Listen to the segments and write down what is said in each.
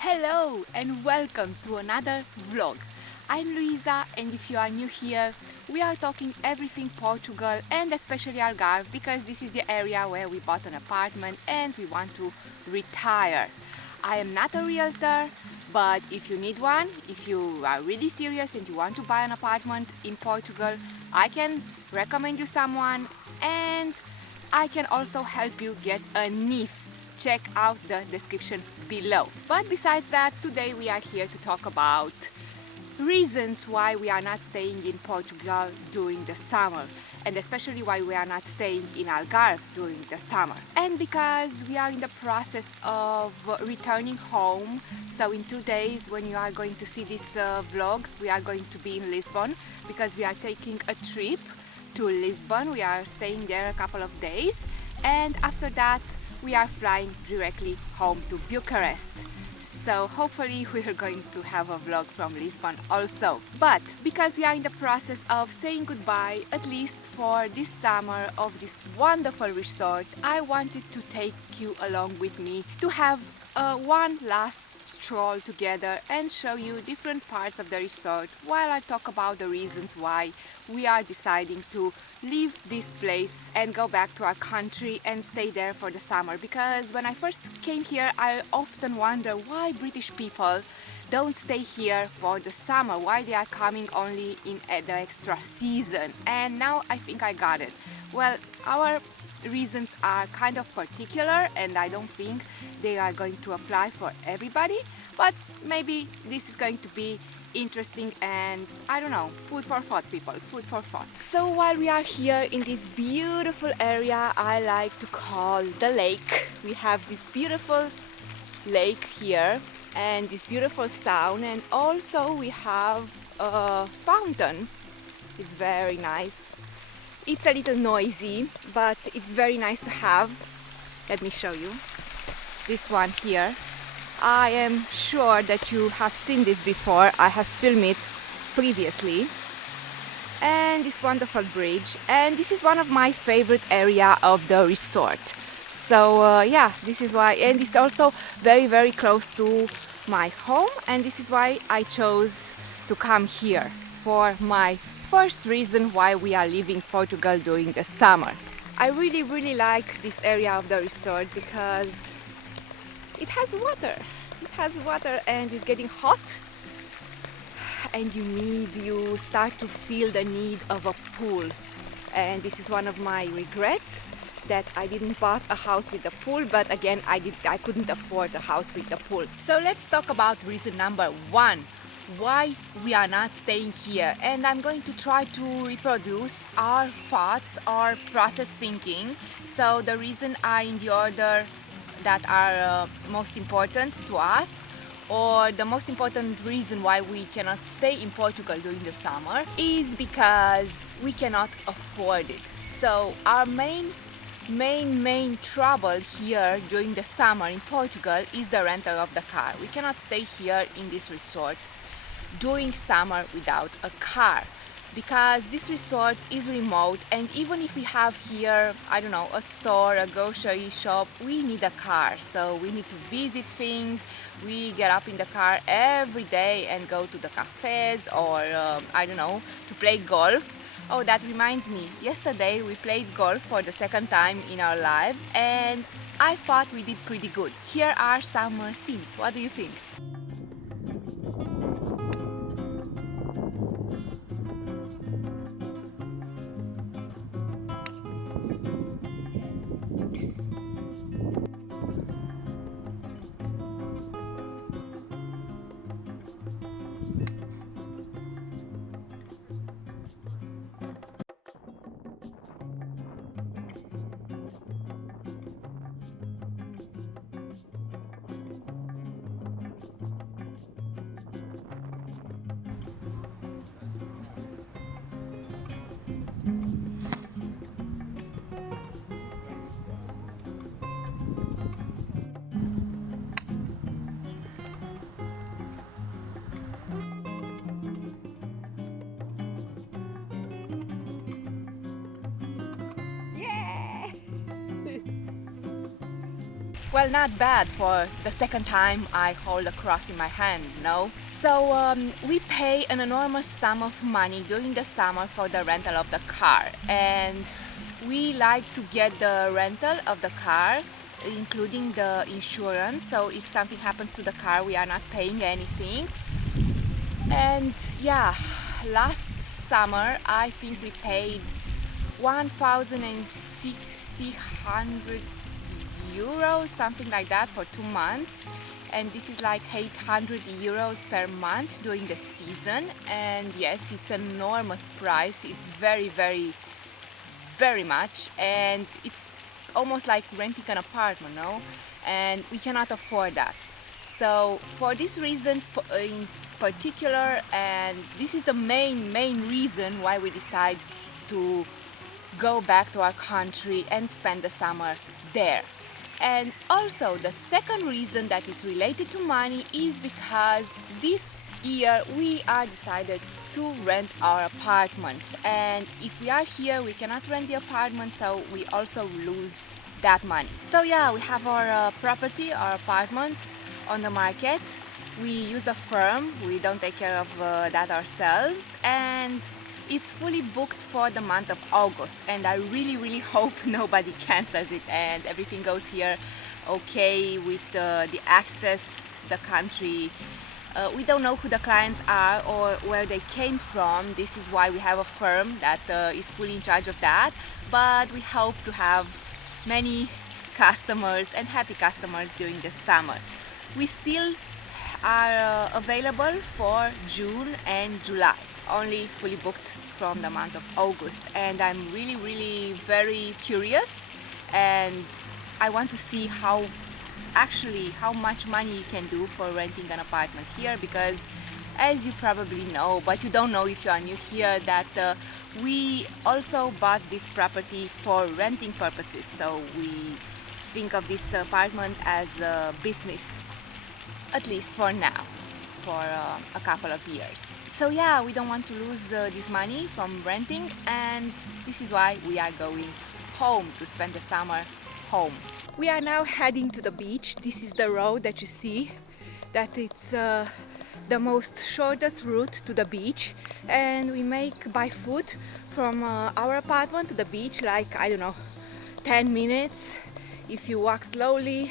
Hello and welcome to another vlog. I'm Luisa, and if you are new here, we are talking everything Portugal and especially Algarve because this is the area where we bought an apartment and we want to retire. I am not a realtor, but if you need one, if you are really serious and you want to buy an apartment in Portugal, I can recommend you someone, and I can also help you get a NIF. Check out the description below. But besides that, today we are here to talk about reasons why we are not staying in Portugal during the summer, and especially why we are not staying in Algarve during the summer. And because we are in the process of returning home, so in 2 days when you are going to see this vlog, we are going to be in Lisbon because we are taking a trip to Lisbon. We are staying there a couple of days, and after that we are flying directly home to Bucharest. So hopefully we are going to have a vlog from Lisbon also. But because we are in the process of saying goodbye, at least for this summer, of this wonderful resort, I wanted to take you along with me to have one last stroll together and show you different parts of the resort while I talk about the reasons why we are deciding to leave this place and go back to our country and stay there for the summer. Because when I first came here, I often wonder why British people don't stay here for the summer, why they are coming only in the extra season. And now I think I got it. Well, our reasons are kind of particular, and I don't think they are going to apply for everybody, but maybe this is going to be interesting and, I don't know, food for thought, people, food for thought. So while we are here in this beautiful area I like to call the lake, we have this beautiful lake here and this beautiful sound, and also we have a fountain. It's very nice. It's a little noisy, but it's very nice to have. Let me show you this one here. I am sure that you have seen this before. I have filmed it previously. And this wonderful bridge. And this is one of my favorite area of the resort. So yeah, this is why. And it's also very, very close to my home. And this is why I chose to come here for my first reason why we are leaving Portugal during the summer. I really, really like this area of the resort because it has water. It has water and it's getting hot, and you start to feel the need of a pool. And this is one of my regrets, that I didn't bought a house with a pool, but again I couldn't afford a house with a pool. So let's talk about reason number one why we are not staying here, and I'm going to try to reproduce our thoughts, our process thinking. So the reasons are in the order that are most important to us, or the most important reason why we cannot stay in Portugal during the summer is because we cannot afford it. So our main trouble here during the summer in Portugal is the rental of the car. We cannot stay here in this resort during summer without a car, because this resort is remote, and even if we have here, I don't know, a store, a grocery shop, we need a car. So we need to visit things. We get up in the car every day and go to the cafes, or I don't know, to play golf. Oh, that reminds me, yesterday we played golf for the second time in our lives, and I thought we did pretty good. Here are some scenes. What do you think? Well, not bad for the second time I hold a cross in my hand, no? So we pay an enormous sum of money during the summer for the rental of the car, and we like to get the rental of the car including the insurance, so if something happens to the car we are not paying anything. And yeah, last summer I think we paid 1,600 euros, something like that, for 2 months, and this is like 800 euros per month during the season. And yes, it's an enormous price, it's very much, and it's almost like renting an apartment, no? And we cannot afford that. So for this reason in particular, and this is the main reason why we decide to go back to our country and spend the summer there. And also the second reason that is related to money is because this year we are decided to rent our apartment, and if we are here we cannot rent the apartment, so we also lose that money. So yeah, we have our property, our apartment on the market. We use a firm, we don't take care of that ourselves, and it's fully booked for the month of August, and I really hope nobody cancels it and everything goes here okay with the access to the country. We don't know who the clients are or where they came from. This is why we have a firm that is fully in charge of that, but we hope to have many customers and happy customers during the summer. We still are available for June and July, only fully booked from the month of August, and I'm really very curious, and I want to see how much money you can do for renting an apartment here, because as you probably know, but you don't know if you are new here, that we also bought this property for renting purposes, so we think of this apartment as a business, at least for now, for a couple of years. So yeah, we don't want to lose this money from renting, and this is why we are going home to spend the summer home. We are now heading to the beach. This is the road that you see, that it's the most shortest route to the beach, and we make by foot from our apartment to the beach like, I don't know, 10 minutes if you walk slowly,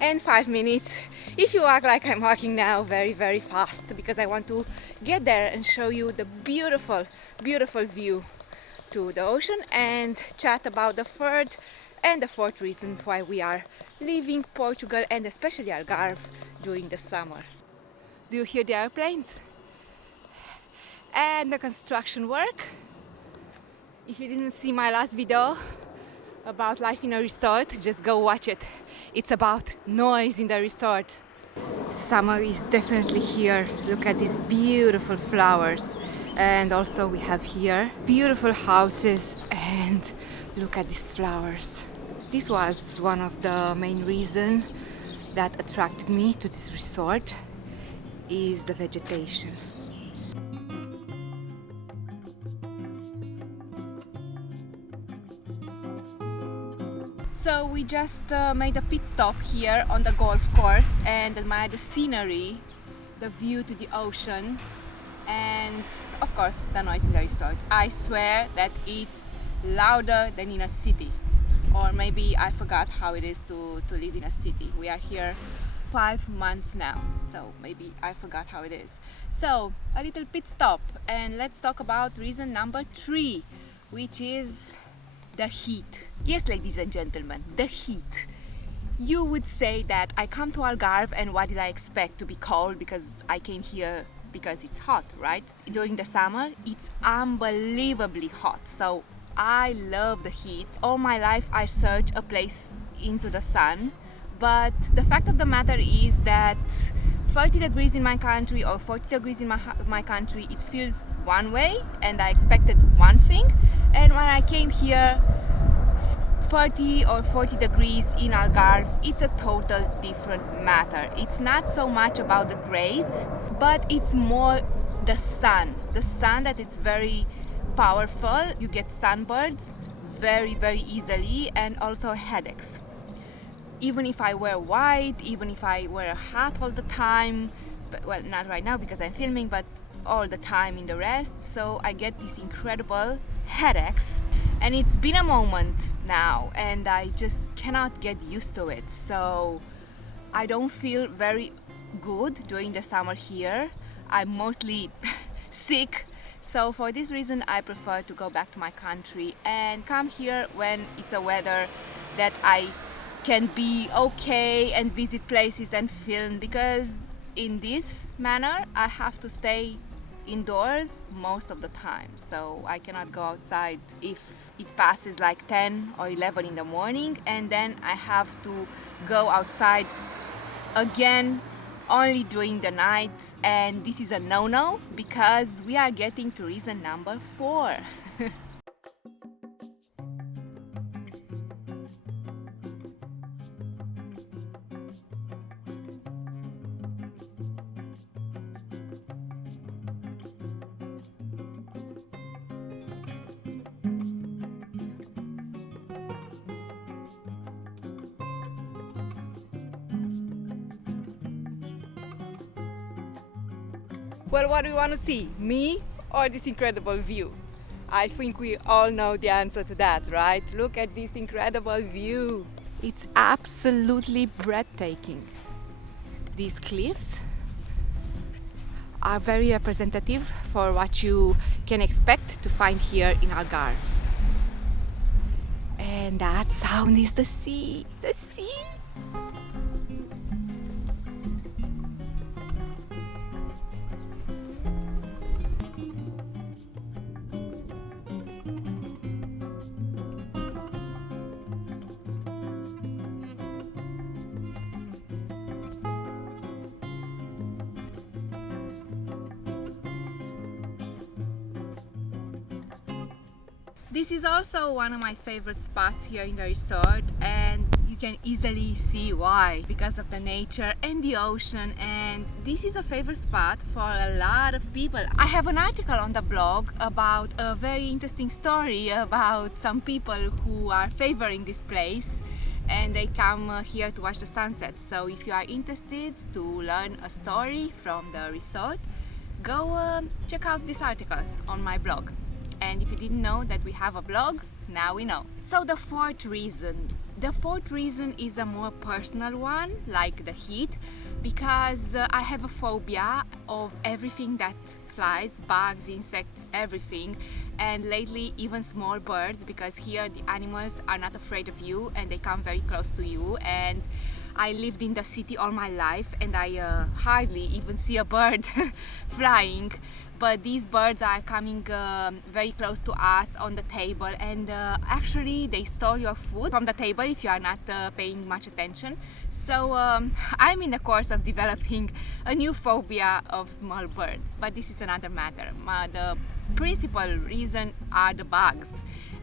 and 5 minutes if you walk like I'm walking now, very fast, because I want to get there and show you the beautiful view to the ocean and chat about the third and the fourth reason why we are leaving Portugal, and especially Algarve, during the summer. Do you hear the airplanes? And the construction work. If you didn't see my last video about life in a resort, just go watch it. It's about noise in the resort. Summer is definitely here. Look at these beautiful flowers, and also we have here beautiful houses, and look at these flowers. This was one of the main reasons that attracted me to this resort, is the vegetation. So we just made a pit stop here on the golf course and admired the scenery, the view to the ocean, and of course the noise in the resort. I swear that it's louder than in a city, or maybe I forgot how it is to live in a city. We are here 5 months now, so maybe I forgot how it is. So a little pit stop, and let's talk about reason number 3, which is the heat. Yes, ladies and gentlemen, the heat. You would say that I come to Algarve and what did I expect? To be cold because I came here because it's hot, right? During the summer it's unbelievably hot, so I love the heat. All my life I search a place into the sun, but the fact of the matter is that 30 degrees in my country or 40 degrees in my country, it feels one way and I expected one thing, and when I came here 30 or 40 degrees in Algarve, it's a total different matter. It's not so much about the grades, but it's more the sun that it's very powerful. You get sunburns very easily, and also headaches. even if I wear white, even if I wear a hat all the time, but, well, not right now because I'm filming, but all the time in the rest, so I get these incredible headaches. And it's been a moment now and I just cannot get used to it, so I don't feel very good during the summer here. I'm mostly sick, so for this reason I prefer to go back to my country and come here when it's a weather that I can be okay and visit places and film, because in this manner I have to stay indoors most of the time, so I cannot go outside if it passes like 10 or 11 in the morning, and then I have to go outside again only during the night, and this is a no-no because we are getting to reason number 4. Well, what do you want to see? Me or this incredible view? I think we all know the answer to that, right? Look at this incredible view. It's absolutely breathtaking. These cliffs are very representative for what you can expect to find here in Algarve. And that sound is the sea. The sea! This is also one of my favorite spots here in the resort, and you can easily see why, because of the nature and the ocean, and this is a favorite spot for a lot of people. I have an article on the blog about a very interesting story about some people who are favoring this place and they come here to watch the sunset. So if you are interested to learn a story from the resort, go check out this article on my blog. And if you didn't know that we have a blog, now we know. So the fourth reason is a more personal one, like the heat, because I have a phobia of everything that flies, bugs, insects, everything, and lately even small birds, because here the animals are not afraid of you and they come very close to you. And I lived in the city all my life and I hardly even see a bird flying, but these birds are coming very close to us on the table, and actually they stole your food from the table if you are not paying much attention. So I'm in the course of developing a new phobia of small birds, but this is another matter. The principal reason are the bugs,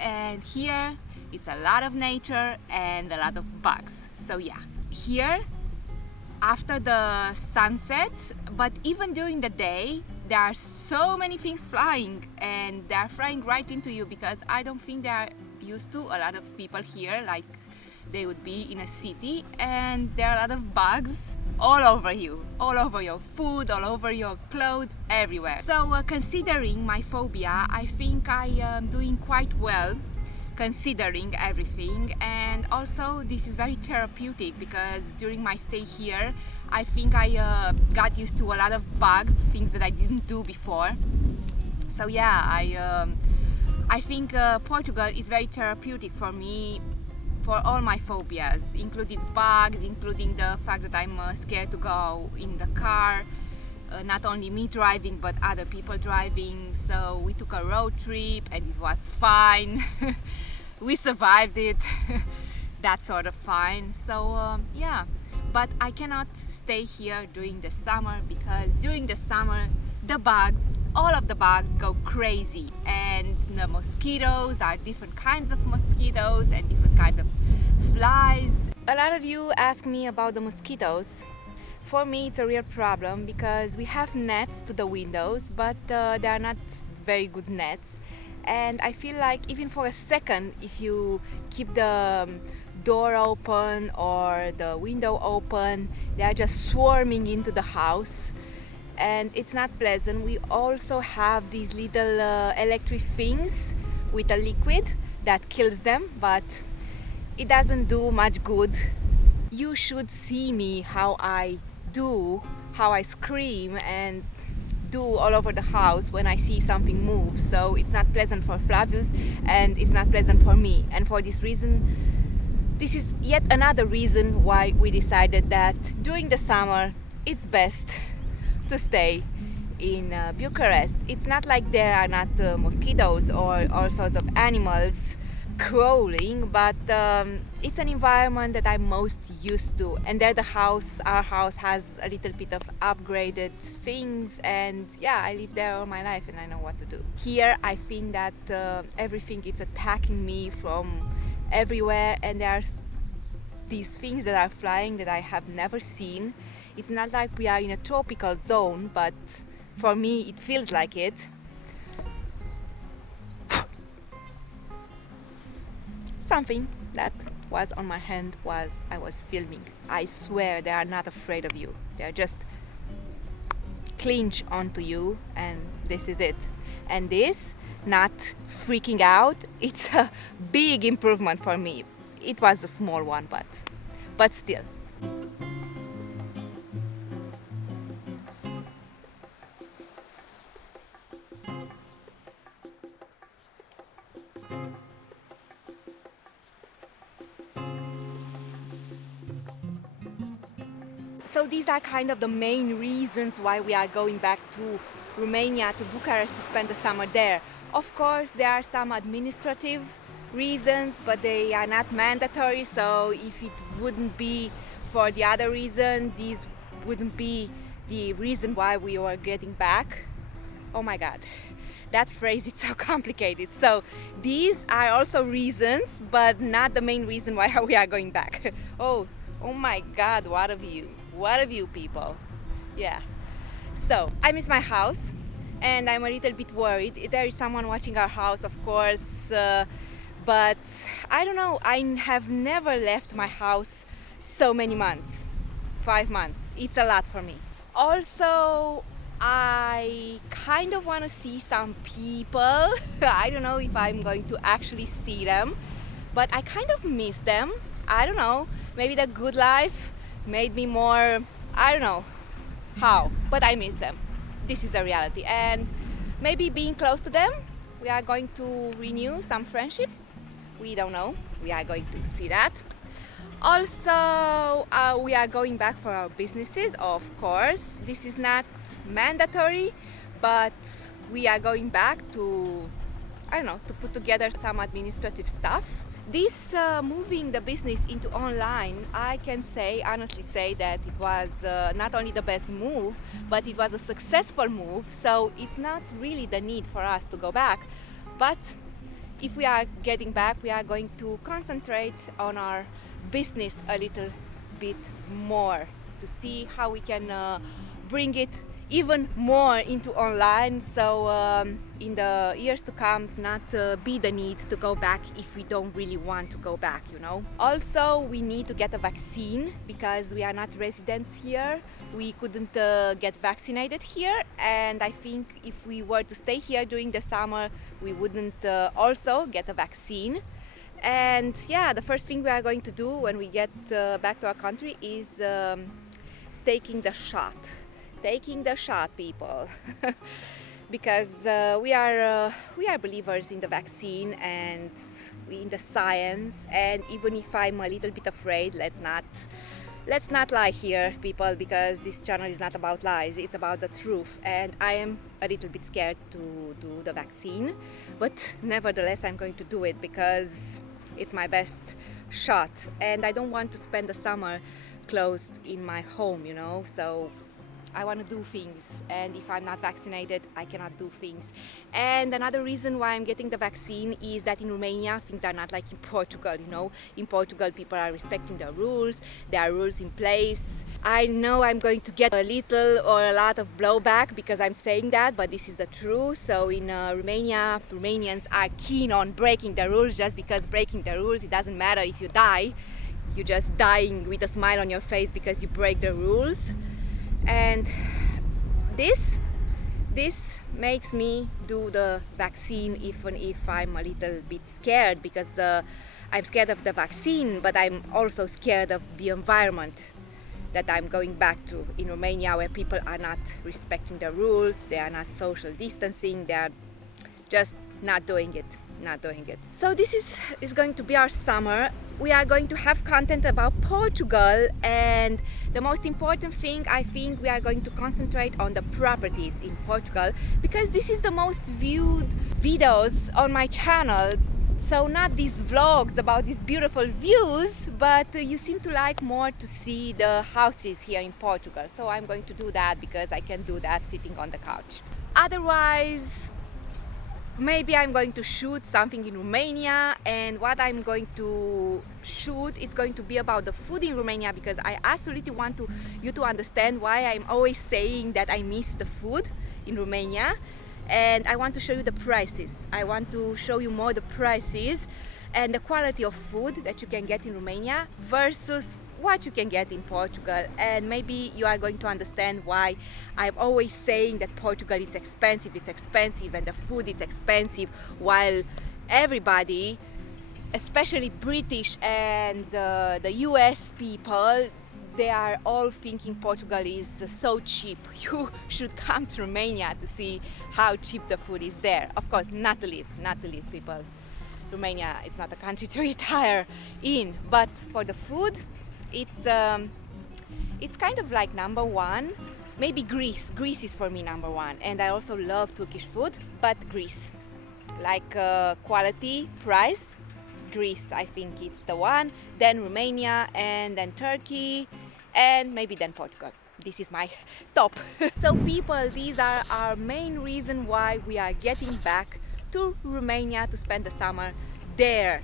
and here it's a lot of nature and a lot of bugs. So yeah, here after the sunset, but even during the day, there are so many things flying, and they are flying right into you, because I don't think they are used to a lot of people here like they would be in a city, and there are a lot of bugs all over you, all over your food, all over your clothes, everywhere. So considering my phobia, I think I am doing quite well considering everything, and also this is very therapeutic because during my stay here I think I got used to a lot of bugs, things that I didn't do before. So yeah, I think Portugal is very therapeutic for me for all my phobias, including bugs, including the fact that I'm scared to go in the car, not only me driving but other people driving. So we took a road trip and it was fine. We survived it. That's sort of fine. So yeah, but I cannot stay here during the summer, because during the summer the bugs, all of the bugs go crazy, and the mosquitoes are different kinds of mosquitoes and different kinds of flies. A lot of you ask me about the mosquitoes. For me it's a real problem because we have nets to the windows, but they are not very good nets, and I feel like even for a second, if you keep the door open or the window open. They are just swarming into the house, and it's not pleasant. We also have these little electric things with a liquid that kills them, but it doesn't do much good. You should see me how I scream and do all over the house when I see something move. So it's not pleasant for Flavius and it's not pleasant for me. And for this reason, this is yet another reason why we decided that during the summer it's best to stay in Bucharest. It's not like there are not mosquitoes or all sorts of animals crawling, but it's an environment that I'm most used to, and there our house has a little bit of upgraded things, and yeah, I live there all my life and I know what to do. Here I think that everything is attacking me from everywhere, and there are these things that are flying that I have never seen. It's not like we are in a tropical zone, but for me it feels like it. Something that was on my hand while I was filming. I swear they are not afraid of you. They are just clinch onto you, and this is it. And this, not freaking out, it's a big improvement for me. It was a small one, but still. So these are kind of the main reasons why we are going back to Romania, to Bucharest, to spend the summer there. Of course, there are some administrative reasons, but they are not mandatory. So if it wouldn't be for the other reason, these wouldn't be the reason why we were getting back. Oh my God, that phrase is so complicated. So these are also reasons, but not the main reason why we are going back. Oh my God, what of you people? Yeah. So I miss my house and I'm a little bit worried. There is someone watching our house, of course, but I don't know, I have never left my house so many months. 5 months, it's a lot for me. Also, I kind of want to see some people. I don't know if I'm going to actually see them, but I kind of miss them. I don't know, maybe the good life made me more, I don't know how, but I miss them. This is the reality, and maybe being close to them, we are going to renew some friendships. We don't know, we are going to see that. Also, we are going back for our businesses, of course. This is not mandatory, but we are going back to, I don't know, to put together some administrative stuff. This moving the business into online, I can honestly say that it was not only the best move, but it was a successful move. So it's not really the need for us to go back. But if we are getting back, we are going to concentrate on our business a little bit more to see how we can bring it even more into online, so in the years to come not be the need to go back if we don't really want to go back, you know. Also, we need to get a vaccine because we are not residents here. We couldn't get vaccinated here, and I think if we were to stay here during the summer, we wouldn't also get a vaccine. And yeah, the first thing we are going to do when we get back to our country is taking the shot. Taking the shot, people. Because we are believers in the vaccine and in the science, and even if I'm a little bit afraid, let's not lie here, people, because this channel is not about lies, it's about the truth, and I am a little bit scared to do the vaccine, but nevertheless I'm going to do it because it's my best shot, and I don't want to spend the summer closed in my home, you know. So I want to do things, and if I'm not vaccinated, I cannot do things. And another reason why I'm getting the vaccine is that in Romania things are not like in Portugal, you know. In Portugal, people are respecting the rules, there are rules in place. I know I'm going to get a little or a lot of blowback because I'm saying that, but this is the truth. So in Romania, Romanians are keen on breaking the rules just because breaking the rules, it doesn't matter if you die. You're just dying with a smile on your face because you break the rules. And this makes me do the vaccine even if I'm a little bit scared, because I'm scared of the vaccine, but I'm also scared of the environment that I'm going back to in Romania, where people are not respecting the rules, they are not social distancing, they are just not doing it. So this is going to be our summer. We are going to have content about Portugal, and the most important thing, I think, we are going to concentrate on the properties in Portugal, because this is the most viewed videos on my channel. So not these vlogs about these beautiful views, but you seem to like more to see the houses here in Portugal. So I'm going to do that because I can do that sitting on the couch. Otherwise, maybe I'm going to shoot something in Romania, and what I'm going to shoot is going to be about the food in Romania, because I absolutely want you to understand why I'm always saying that I miss the food in Romania. And I want to show you the prices. I want to show you more the prices and the quality of food that you can get in Romania versus what you can get in Portugal. And maybe you are going to understand why I'm always saying that Portugal is expensive, and the food is expensive, while everybody, especially British and the US people, they are all thinking Portugal is so cheap. You should come to Romania to see how cheap the food is there. Of course, not to live people. Romania, it's not a country to retire in, but for the food, it's kind of like number one. Maybe Greece is for me number one, and I also love Turkish food, but Greece, like quality, price, Greece, I think it's the one, then Romania, and then Turkey, and maybe then Portugal. This is my top. So people, these are our main reason why we are getting back to Romania to spend the summer there.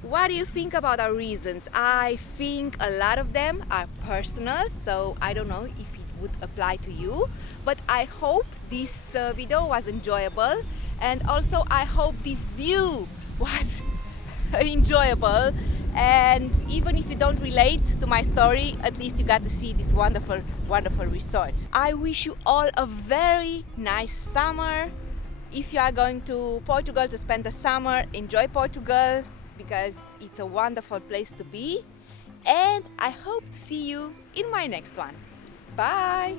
What do you think about our reasons? I think a lot of them are personal, so I don't know if it would apply to you, but I hope this video was enjoyable, and also I hope this view was enjoyable, and even if you don't relate to my story, at least you got to see this wonderful resort. I wish you all a very nice summer. If you are going to Portugal to spend the summer, enjoy Portugal, because it's a wonderful place to be, and I hope to see you in my next one. Bye!